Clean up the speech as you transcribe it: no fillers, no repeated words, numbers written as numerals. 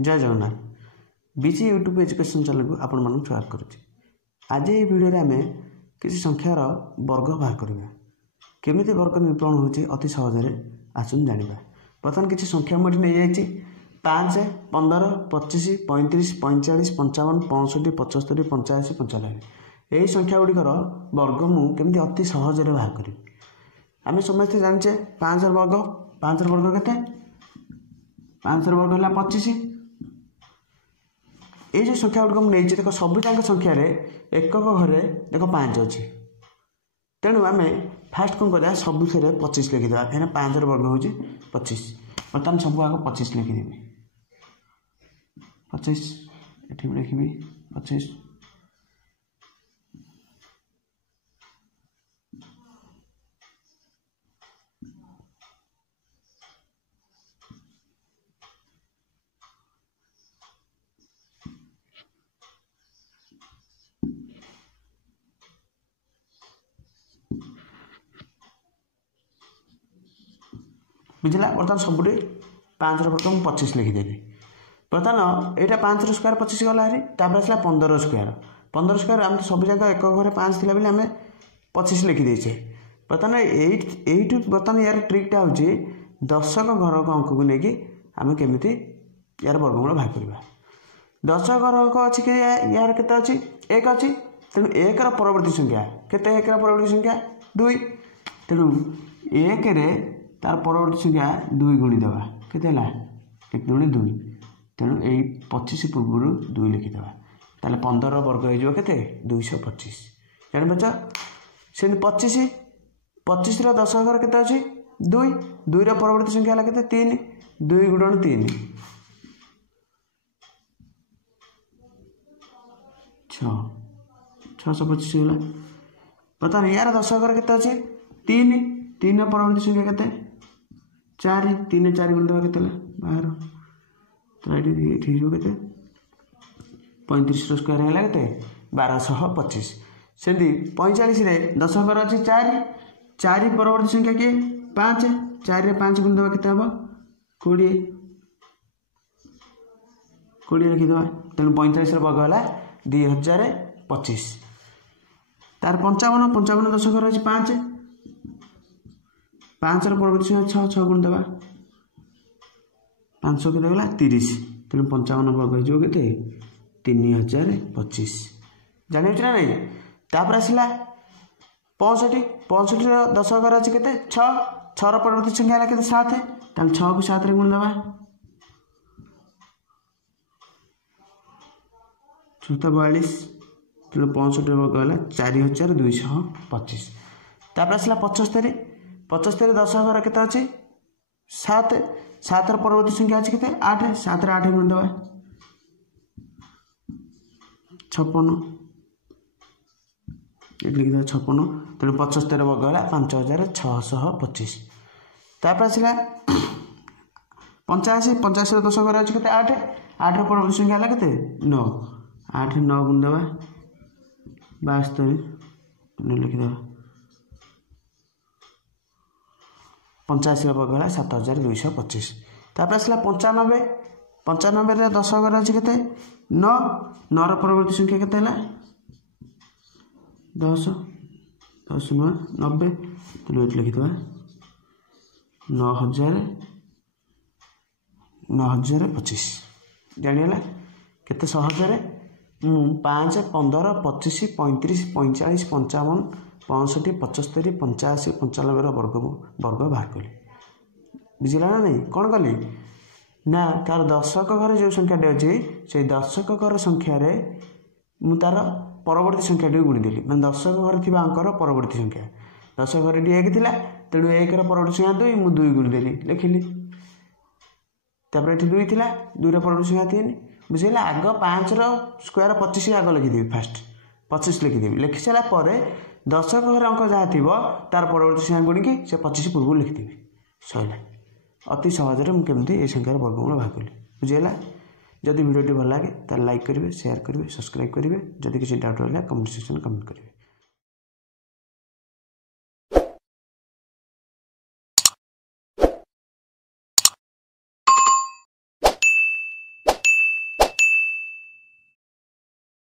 जय जगन्नाथ बीजी YouTube education channel को आपण मानक स्वागत करुच्ची। आज ये वीडियो आम किसी संख्यार वर्ग बाहर करवा केमी वर्ग निरूपण होती अति सहजरे आसन जाना। बर्तमान किसी संख्या मुझे नहीं जाइए 5, 15, 25, 35, 45, 55, 65, 75, 85, 95 यही संख्या गुड़िकर वर्ग मुझे अति सहजरे बाहर करी। आम समस्ते जाने 5 वर्ग 5 वर्ग के 5 वर्ग है 25। ये जो संख्या गुड़िक मुझे देख सबुजाक संख्यार एकक घरे देख 5 अच्छी तेणु आम फास्ट कौन कर सब 25 लिखिद कहीं 5 वर्ग हूँ 25। बर्तमान सब आग 25 लिखिदेवी 25 ये लिखी 25। बुझला बर्तमान सब 5 वर्ग 25 लिखिदेवी। बर्तमान यहाँ 5 स्क्वायर 25 गला हरी आसला 15 स्क्वायर 15 स्क्वायर आम सब जगह एक घरे 5 थी आम 25 लिखिदेचे। बर्तमान यू बर्तमान यार ट्रिकटा हूँ 10 घर अंक को लेकिन आम केमी यार वर्गमूल बाहर करवा। 10 घर अंक अच्छी कि यार के अच्छी 1 अच्छी तेणु 1 परवर्ती संख्या केते 1 परवर्ती संख्या 2 तेणु 1 तार परवर्ती संख्या 2 गुणीदेवा के 1 गुणी 2 तेणु यही 25 पूर्व 2 लिखिदेवा ताले 15 वर्ग हो के 225 जापार से 25 25 10 घर के अच्छी 2 2 परवर्ती संख्या है के 3 2 गुणन 3 625 गला। बर्तमान यार 10 घर के अच्छे 3 3 परवर्ती संख्या के 4 3 4 गुण देवा के बाहर तो ये ठीक के 35 स्क्वायर है के 1225 से 45 10 घर अच्छी 4 परवर्ती संख्या किए 5 4 रे 5 गुण देवा के 20 लिखिदेवा तेणु 45 वर्ग है 2025। तार 55 55 10 घर अच्छी 5 5 परवर्ती संख्या 6 गुण देवा 500 के देगला 30 तेणु 55 वर्ग हो के 3025 जानी ना नहीं। तापर आसला 65 65 10 घर अच्छी के 6 परवर्ती संख्या है के 7 तेल 6 को 7 गुण देवा 42 तेणु 65 वर्ग है 4225। तापर आसला 75 75 10 घर के अच्छे 7 7 परवर्ती संख्या अच्छी के 8 7 8 गुण देवा 56 ये लिखिदेवा 56 तेणु 75 वर्ग है 5625। तापर आसला 85 85 10 घर अच्छी के 8 8 परवर्ती संख्या है के 9 8 9 गुण देवा 72 लिखिदेवा 85 वर्ग है 7225। तापर आसला 95 95 10 घर अच्छी के 9 9 परवर्ती संख्या के 10 10 9 90 तेणु ये लिखिदेवा 9025 जानीगला केते सहजरे 5 15 25 35 45 55 65 75 85 95 वर्ग बाहर कली। बुझला ना नहीं कौन कली ना तार 10 घर जो संख्या अच्छी से 10 घर संख्यार मु तार परवर्ती संख्या गुणीदेली मैं 10 घर थी अंकर परवर्ती संख्या 10 घर 1 थी तेणु 1 परवर्ती संख्या 2 मुझे 2 गुणीदेली लिखिली तापर ये 2 थी 2 परवर्ती संख्या 3 बुझेगा आग 5 स्क्वायर 25 आग लिखिदेवी फास्ट 25 लिखिदेवी लिखि सारापर 10 घर अंक जहाँ थी तार परवर्ती संख्या गुणिकी से 25 पूर्व लिखिदेवी सैला अति सहजरे मुझे केमती ये संख्यार वर्गमूल बाहर कली। बुझेगा जदि वीडियो भल लगे तो लाइक करेंगे शेयर करेंगे सब्सक्राइब करेंगे जदि किसी डाउट रहा कमेंट सेक्शन कमेंट करेंगे।